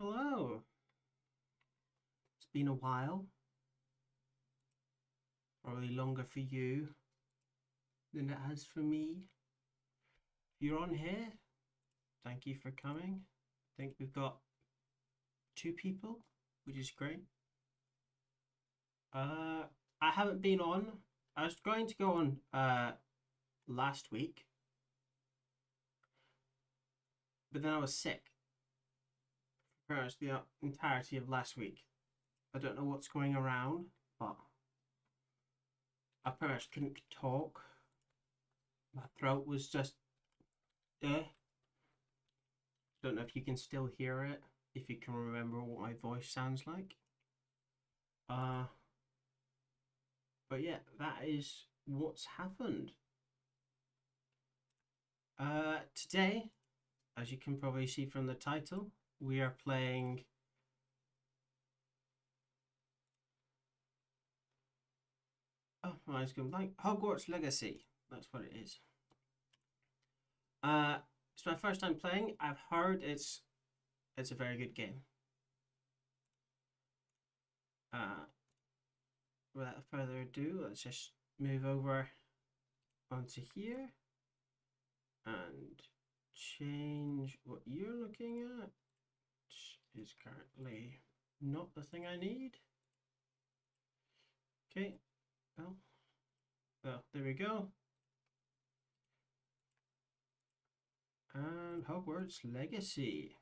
Hello. It's been a while. Probably longer for you than it has for me. If you're on here, thank you for coming. I think we've got 2 people, which is great. I haven't been on. I was going to go on last week, but then I was sick for pretty much the entirety of last week. I don't know what's going around, but I pretty much couldn't talk. My throat was just don't know if you can still hear it, if you can remember what my voice sounds like. Uh, but yeah, that is what's happened. Today, as you can probably see from the title, we are playing my eyes going blank. Hogwarts Legacy. That's what it is. It's my first time playing. I've heard it's a very good game. Without further ado, let's just move over onto here and change what you're looking at. Is currently not the thing I need. Okay. Well, there we go. And Hogwarts Legacy.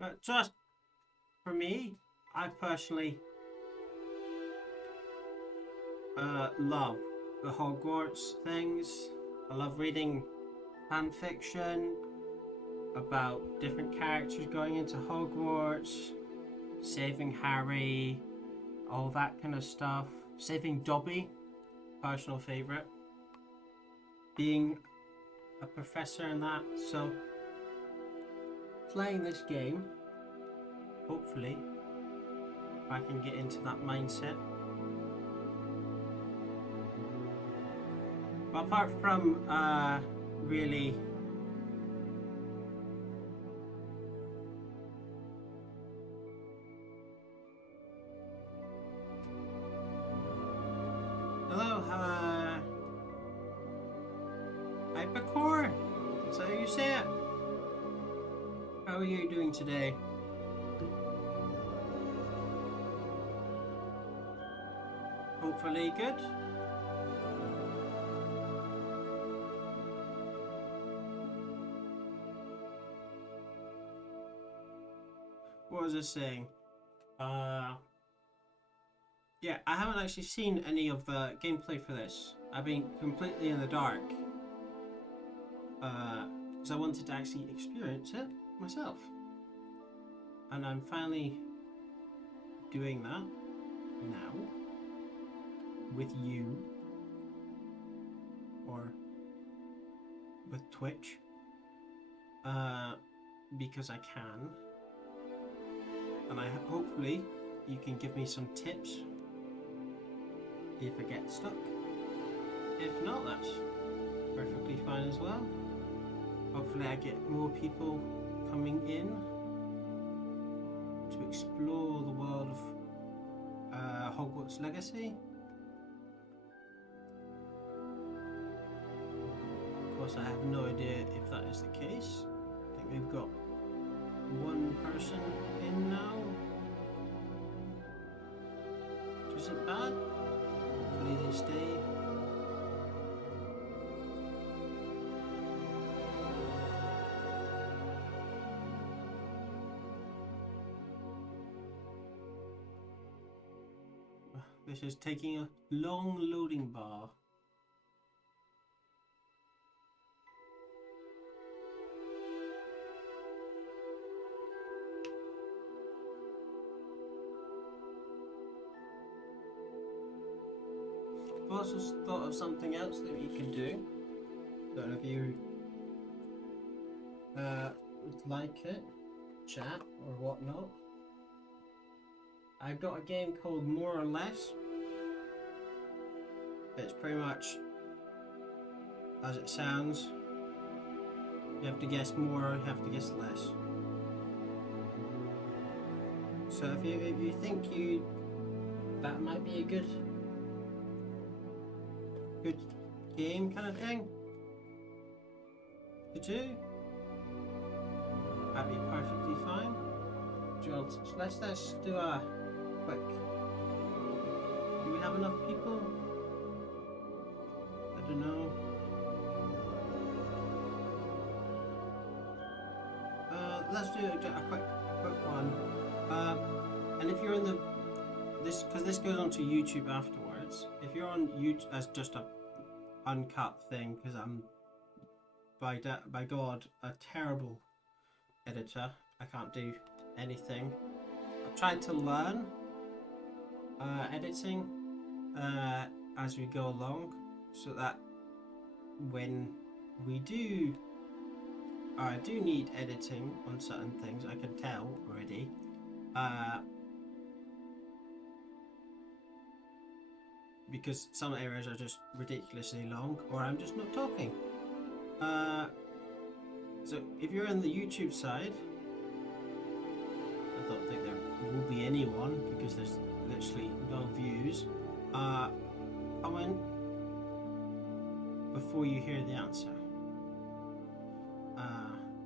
But just for me, I personally love the Hogwarts things. I love reading fan fiction about different characters going into Hogwarts, saving Harry, all that kind of stuff. Saving Dobby, personal favorite. Being a professor in that, so playing this game, hopefully I can get into that mindset. But apart from really hello, Hypercore? Is that how you say it? How are you doing today? Hopefully good. What was I saying? Yeah, I haven't actually seen any of the gameplay for this. I've been completely in the dark. Because I wanted to actually experience it myself. And I'm finally doing that now with you or with Twitch because I can, and hopefully you can give me some tips if I get stuck. If not, that's perfectly fine as well. Hopefully I get more people coming in to explore the world of Hogwarts Legacy. Of course, I have no idea if that is the case. I think we've got one person in now, which isn't bad. Hopefully they stay. This is taking a long loading bar. I've also thought of something else that you can do. Don't know if you would like it, chat or whatnot. I've got a game called More or Less. It's pretty much as it sounds. You have to guess more, you have to guess less. So if you think that might be a good game kind of thing to do, that'd be perfectly fine. Let's do a quick. Do we have enough people? I don't know. Let's do a quick one. And if you're in because this goes onto YouTube afterwards. If you're on YouTube as just a uncut thing, because I'm by God a terrible editor. I can't do anything. I've tried to learn editing as we go along, so that when we do need editing on certain things, I can tell already. Because some areas are just ridiculously long, or I'm just not talking. So if you're on the YouTube side, I don't think there will be anyone because there's literally no views. Comment before you hear the answer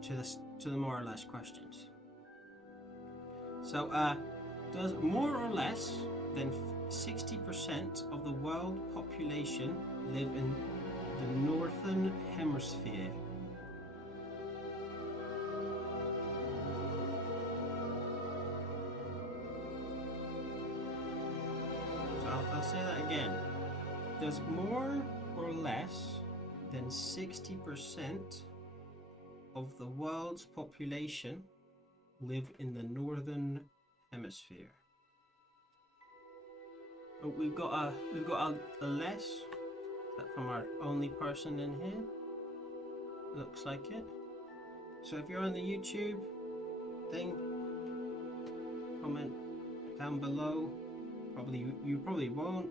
to the more or less questions. So, does more or less than 60% of the world population live in the northern hemisphere? So I'll say that again. Does more or less than 60% of the world's population live in the northern hemisphere? Oh, we've got a less. Is that from our only person in here? Looks like it. So if you're on the YouTube thing, comment down below. You probably won't,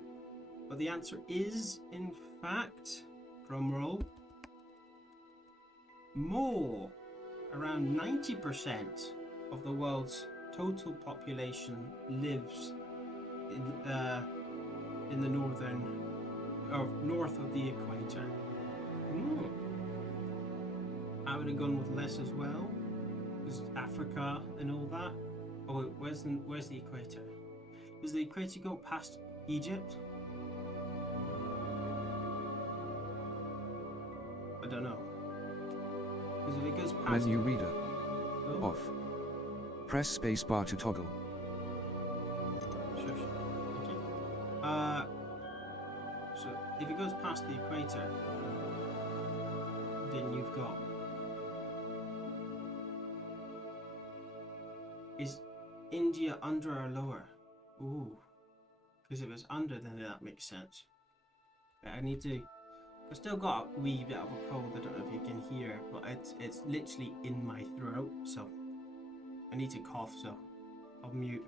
but the answer is, in fact, drum roll, more. Around 90% of the world's total population lives in the northern, or north of the equator. I would have gone with less as well, because Africa and all that. Oh wait, where's the equator? Does the equator go past Egypt? I don't know. Because if it goes past... Menu reader. Oh. Off. Press spacebar to toggle. Sure. Okay. So if it goes past the equator, then you've got... Is India under or lower? Ooh. Because if it's under, then that makes sense. But I've still got a wee bit of a cold. I don't know if you can hear, but it's literally in my throat, so I need to cough, so I'll mute.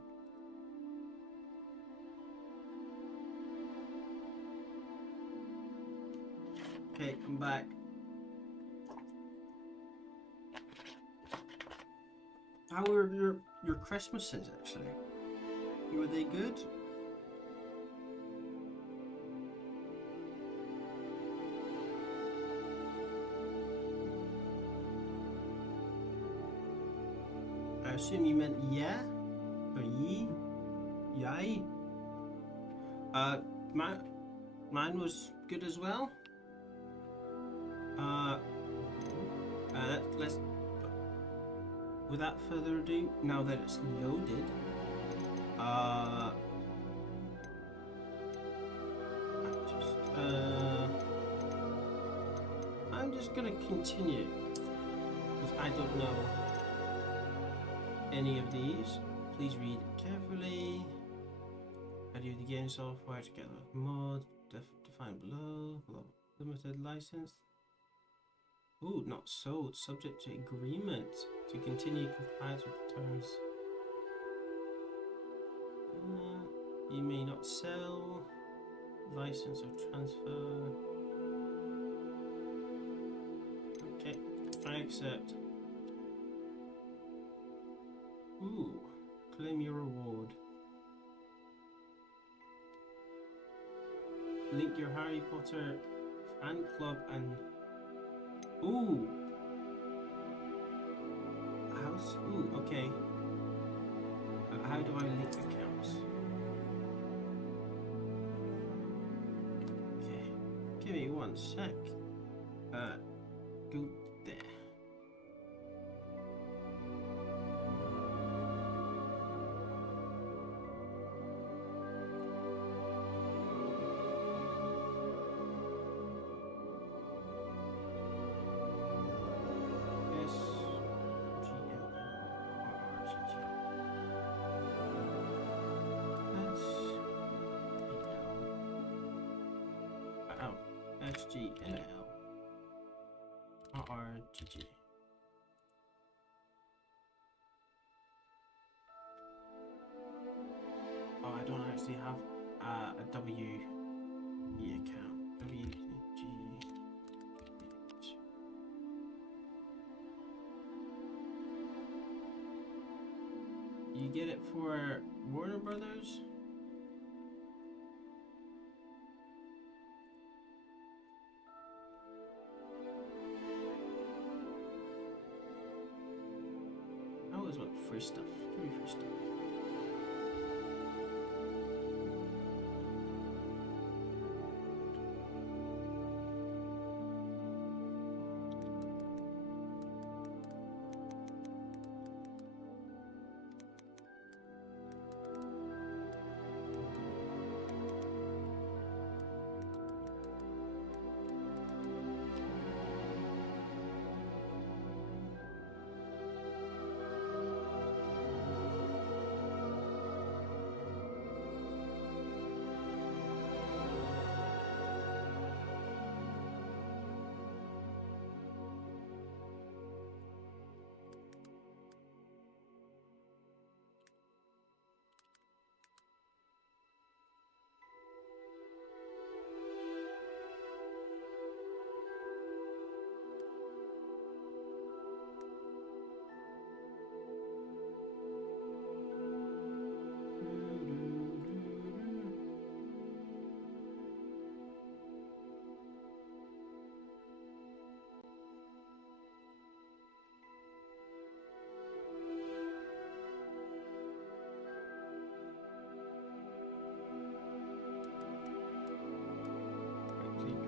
Okay, I'm back. How were your Christmases, actually? Were they good? I assume you meant yeah? Or ye? Yay? Mine was good as well. Let's, without further ado, now that it's loaded, I'm just gonna continue because I don't know any of these. Please read carefully. I do the game software together with mod defined below. Limited license. Ooh, not sold. Subject to agreement to continue compliance with the terms. You may not sell. license or transfer. Okay, I accept. Ooh, claim your reward. Link your Harry Potter fan club and ooh, house. Ooh, okay. How do I link accounts? Okay, give me 1 sec. Go there. SGNL RRGG. Oh, I don't actually have a WE account. WG. You get it for Warner Brothers? I always want free stuff. Give me free stuff.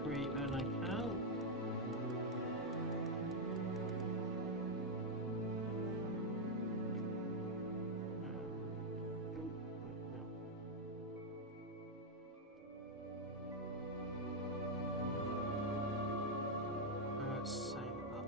Create an account. Sign up.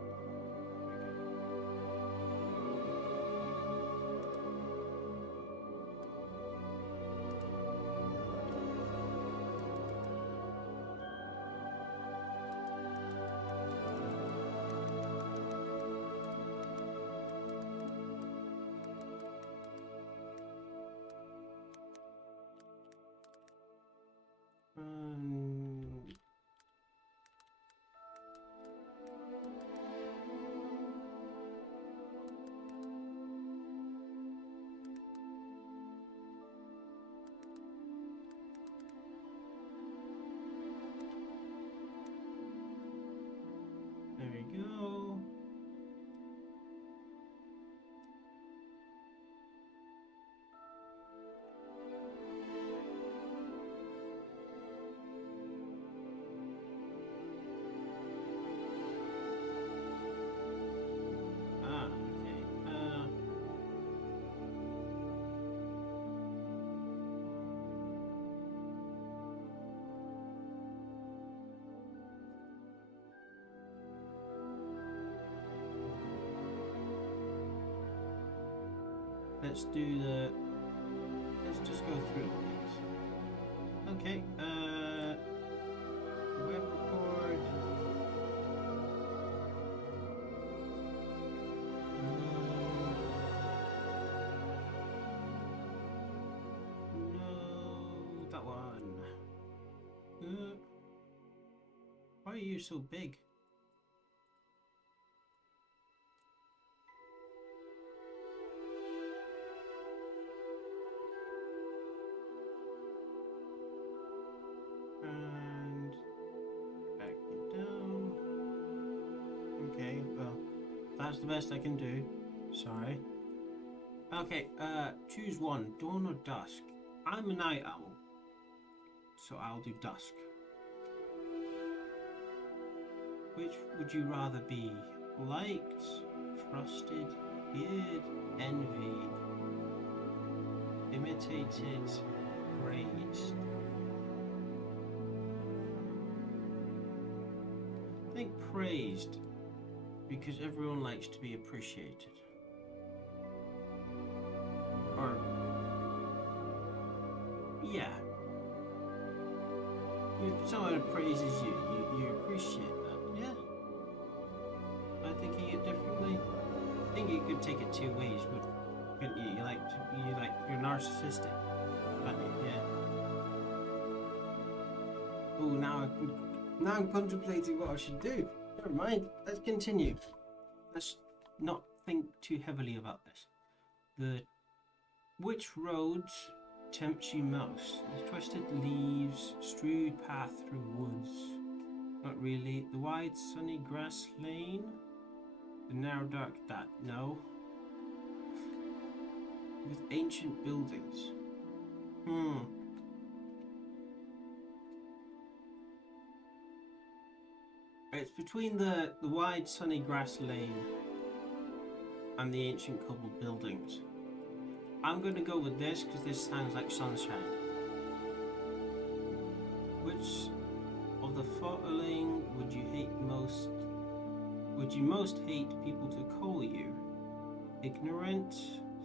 There we go. Ah, okay. Let's do the. Let's just go through all these. Okay. Web record. No, that one. are you so big? And back you down. Okay, well, that's the best I can do. Sorry. Okay, choose one, dawn or dusk. I'm a night owl, so I'll do dusk. Which would you rather be? Liked, trusted, feared, envied, imitated, praised? I think praised, because everyone likes to be appreciated. Or, yeah. If someone praises you, you appreciate that, yeah? I think you get differently. I think you could take it two ways, couldn't you? You're narcissistic, aren't you? Yeah. Oh, now I'm contemplating what I should do. Never mind. Let's continue. Let's not think too heavily about this. Which roads tempt you most? The twisted leaves, strewed path through woods. Not really. The wide sunny grass lane. The narrow dark no. With ancient buildings. It's between the wide sunny grass lane and the ancient cobbled buildings. I'm going to go with this because this sounds like sunshine. Which of the following would you most hate people to call you? Ignorant,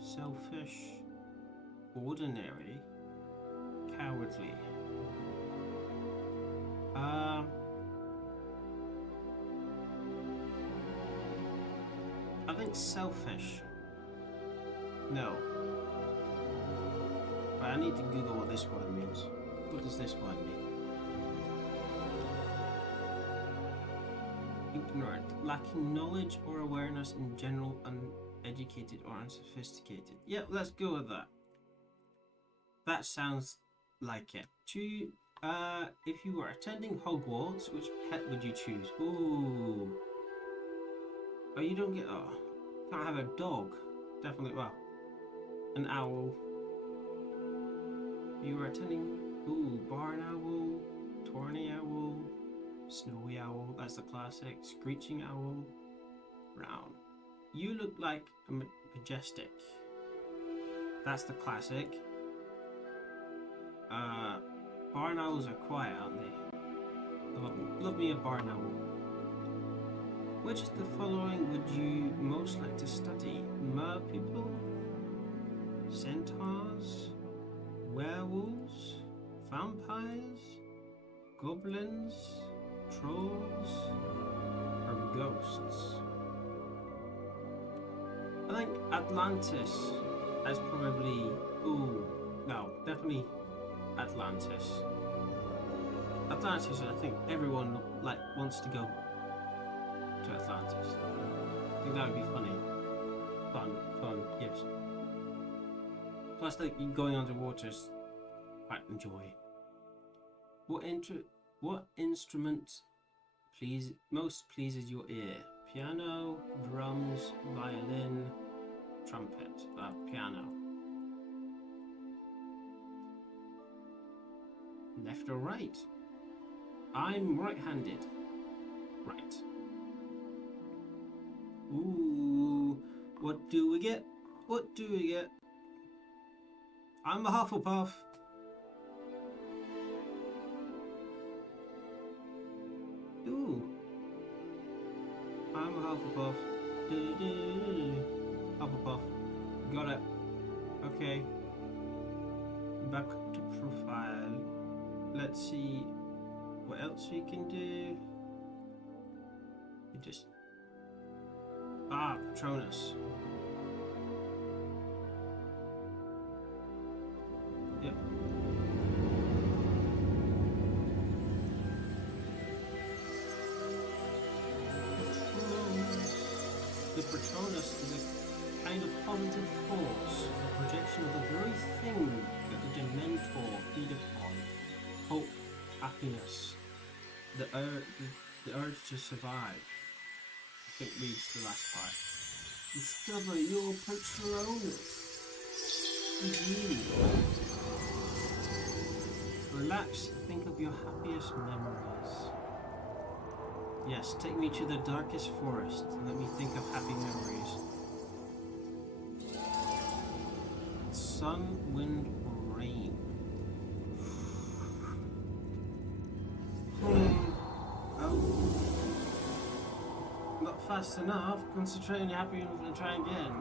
selfish, ordinary, cowardly. I think selfish. No. But I need to Google what this word means. What does this word mean? Ignorant, lacking knowledge or awareness in general, uneducated or unsophisticated. Yeah, let's go with that. That sounds like it. If you were attending Hogwarts, which pet would you choose? Ooh. Oh, you don't get. Oh, can't have a dog. Definitely. Well, an owl. You were attending. Ooh, barn owl, tawny owl, snowy owl. That's the classic. Screeching owl. Brown. You look like a majestic. That's the classic. Barn owls are quiet, aren't they? Love me a barn owl. Which of the following would you most like to study? Mer people? Centaurs? Werewolves? Vampires? Goblins? Trolls? Or ghosts? I think Atlantis as probably... Ooh, no, definitely Atlantis. Atlantis, I think everyone wants to go to Atlantis. I think that would be funny. Fun, yes. Plus, going underwater is quite enjoy. What instrument most pleases your ear? Piano, drums, violin, trumpet. Piano. Left or right? I'm right-handed. Right. Ooh, what do we get? What do we get? I'm a Hufflepuff. Ooh. I'm a Hufflepuff. Hufflepuff. Got it. Okay. Back to profile. Let's see what else we can do. Patronus. Yep. the urge to survive, I think, reads the last part. Discover your Patronus. You. Relax, think of your happiest memories. Yes, take me to the darkest forest and let me think of happy memories. Sun, wind, rain. Oh. Not fast enough. Concentrate on your happy and try again.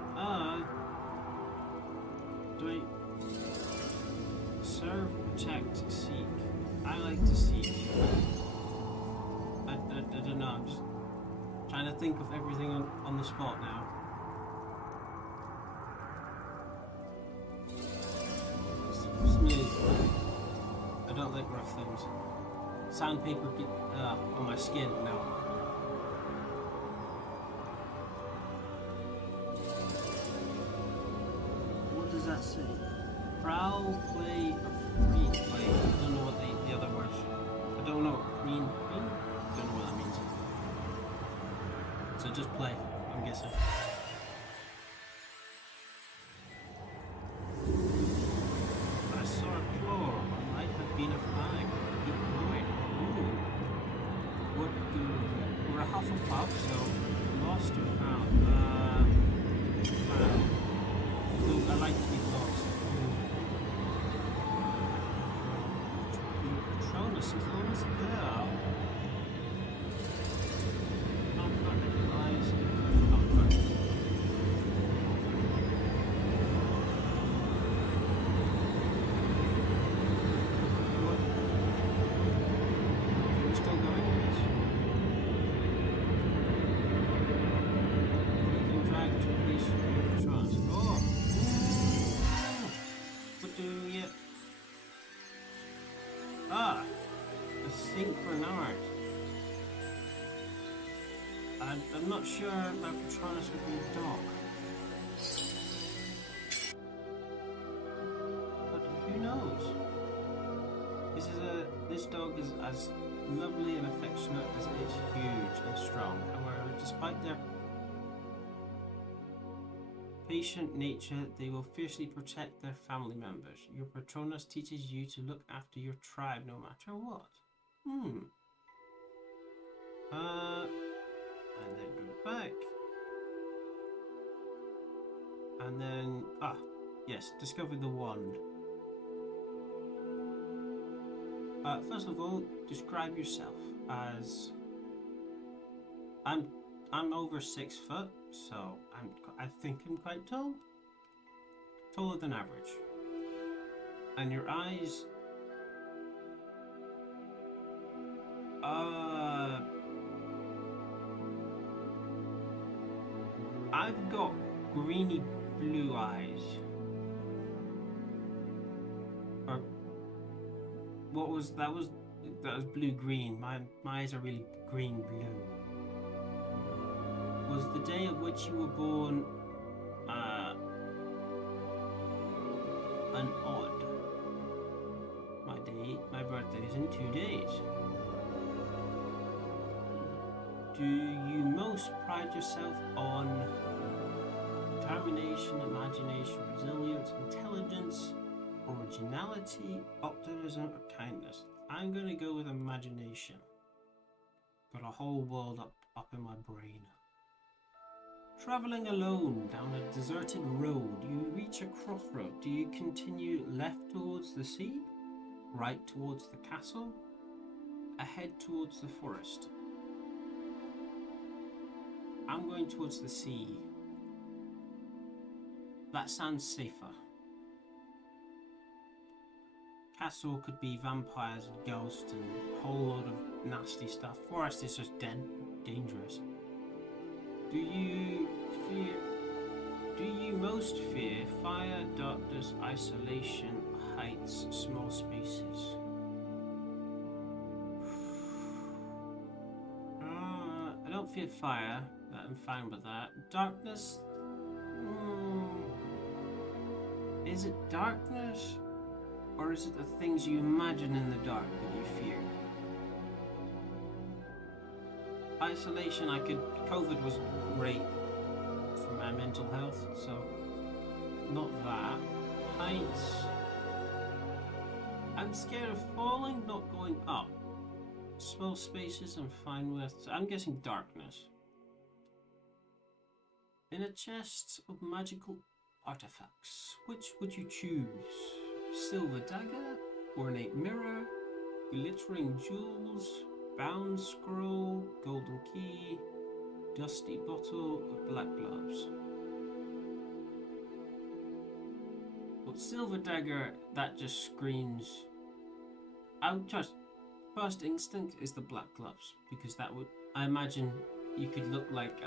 Do I serve, protect, seek? I like to seek. I don't know. I'm just trying to think of everything on the spot now. Smooth. I don't like rough things. Sandpaper on my skin. No. What does that say? Prowl, play, green play. I don't know what the other words. I don't know. Green? I don't know what that means. So just play, I'm guessing. I saw a claw. What might have been a flag. Keep going. Ooh. What do we? We're a Hufflepuff, so lost or found? Found. Ooh, I like to be lost. Patronus is almost there. I'm not sure my Patronus would be a dog. But who knows? This dog is as lovely and affectionate as it is huge and strong. However, despite their patient nature, they will fiercely protect their family members. Your Patronus teaches you to look after your tribe no matter what. And then go back. And then, yes, discover the wand. First of all, describe yourself as... I'm over 6 foot, so I think I'm quite tall. Taller than average. And your eyes... I've got greeny blue eyes. Or what was that? Was blue green? My eyes are really green blue. Was the day at which you were born an odd? My birthday is in 2 days. Do you most pride yourself on determination, imagination, resilience, intelligence, originality, optimism, or kindness? I'm going to go with imagination. Got a whole world up in my brain. Traveling alone down a deserted road, you reach a crossroad. Do you continue left towards the sea, right towards the castle, ahead towards the forest? I'm going towards the sea. That sounds safer. Castle could be vampires and ghosts and a whole load of nasty stuff. Forest is just dangerous. Do you most fear fire, darkness, isolation, heights, small spaces? I don't fear fire. I'm fine with that. Darkness? Is it darkness? Or is it the things you imagine in the dark that you fear? isolation, COVID was great for my mental health, so not that. Heights, I'm scared of falling, not going up. Small spaces I'm fine with. So I'm guessing darkness. In a chest of magical artifacts, which would you choose? Silver dagger, ornate mirror, glittering jewels, bound scroll, golden key, dusty bottle, or black gloves? Well, silver dagger, that just screams. I would just first instinct is the black gloves, because that would, I imagine you could look like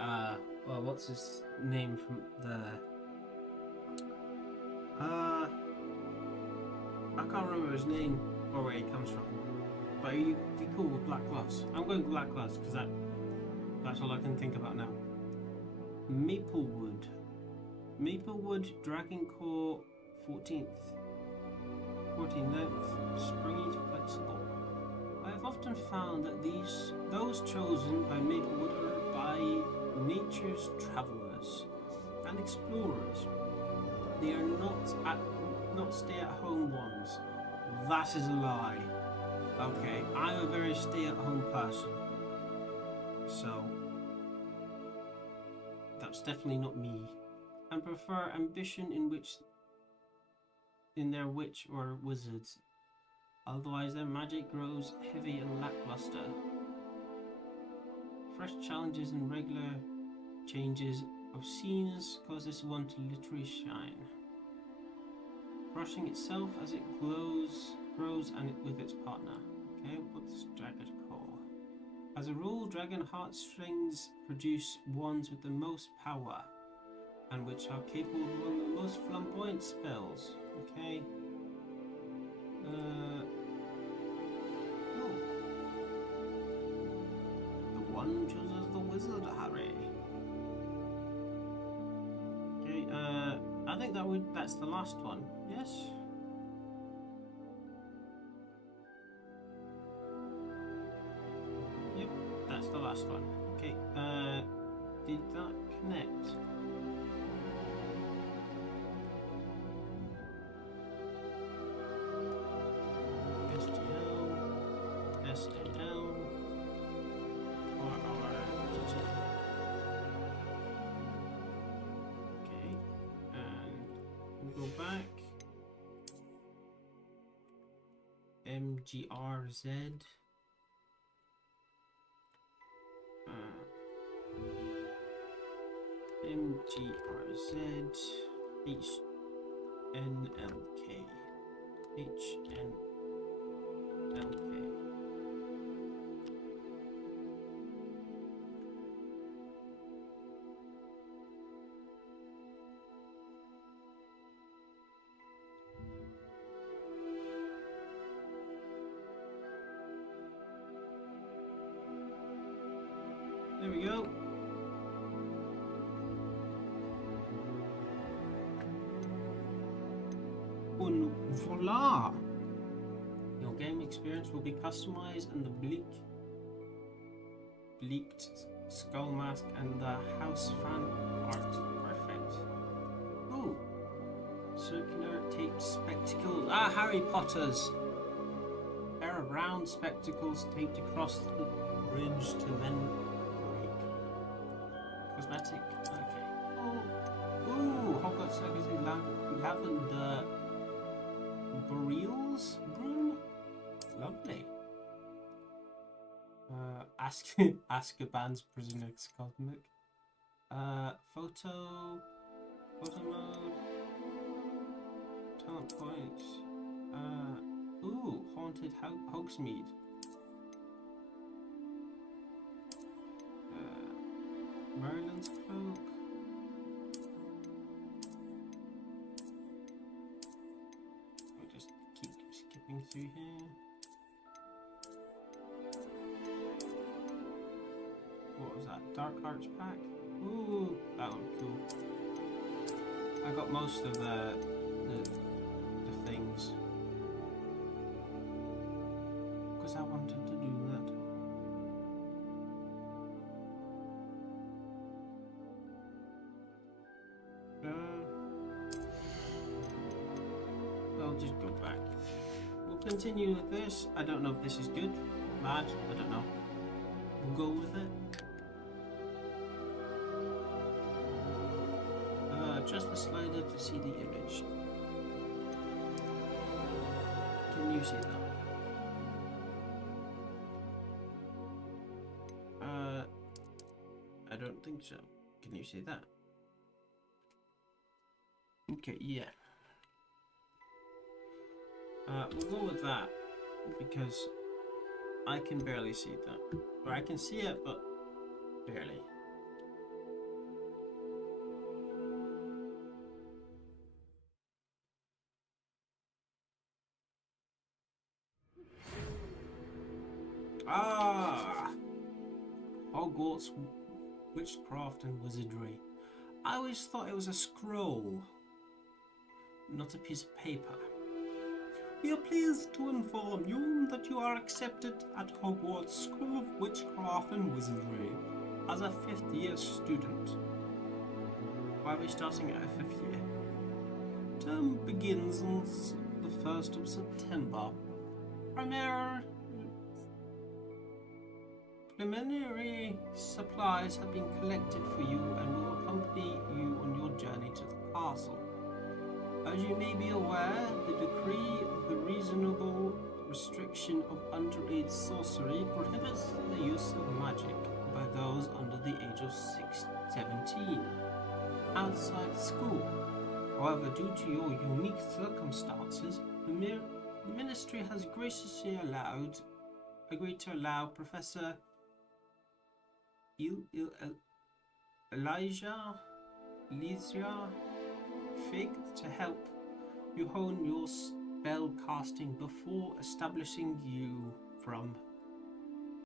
well, what's his name from the I can't remember his name or where he comes from, but you'd be cool with black gloves. I'm going black gloves because that's all I can think about now. Maplewood, Dragon Core 14th length, springy, flexible. I have often found that those chosen by Maplewood are by nature's travelers and explorers. They are not stay-at-home ones. That is a lie. Okay, I'm a very stay-at-home person, so that's definitely not me. And prefer ambition in their witch or wizards. Otherwise, their magic grows heavy and lackluster. Fresh challenges and regular changes of scenes cause this one to literally shine. Brushing itself as it grows and with its partner. Okay, what's Dragon Core? As a rule, dragon heartstrings produce ones with the most power, and which are capable of one of the most flamboyant spells. Okay. The one chooses the wizard, Harry. Okay, I think that's the last one. Yes? Yep, that's the last one. Okay, did that connect? SNL, or RGT. Okay, and we'll go back. MGRZ. MGRZ. HNLK. HNLK. There we go. And voila! Your game experience will be customized, and the bleaked skull mask and the house fan art. Perfect. Ooh. Circular taped spectacles. Ah, Harry Potter's. A pair of round spectacles taped across the bridge to then break. Cosmetic. Okay. Oh. Ooh, Hogwarts Legacy Lavender Boreals broom. Lovely. Azkaban's Prisoner's Cosmic. Photo mode. Talent points. Ooh, Haunted Hogsmeade. Merlin's Cloak. We'll just keep skipping through here. What was that? Dark Arts pack? Ooh, that would be cool. I got most of the things because I wanted to do that. continue with this. I don't know if this is good, bad, I don't know. We'll go with it. Adjust the slider to see the image. Can you see that? I don't think so. Can you see that? Okay, yeah. We'll go with that because I can barely see that. Or I can see it, but barely. Ah! Hogwarts witchcraft and wizardry. I always thought it was a scroll, not a piece of paper. We are pleased to inform you that you are accepted at Hogwarts School of Witchcraft and Wizardry as a 5th year student. Why are we starting at a 5th year? Term begins on the 1st of September. Preliminary supplies have been collected for you and will accompany you on your journey to the castle. As you may be aware, the decree of the reasonable restriction of underage sorcery prohibits the use of magic by those under the age of 17 outside school. However, due to your unique circumstances, the ministry has graciously agreed to allow Professor Elijah Fig to help you hone your spell casting before establishing you from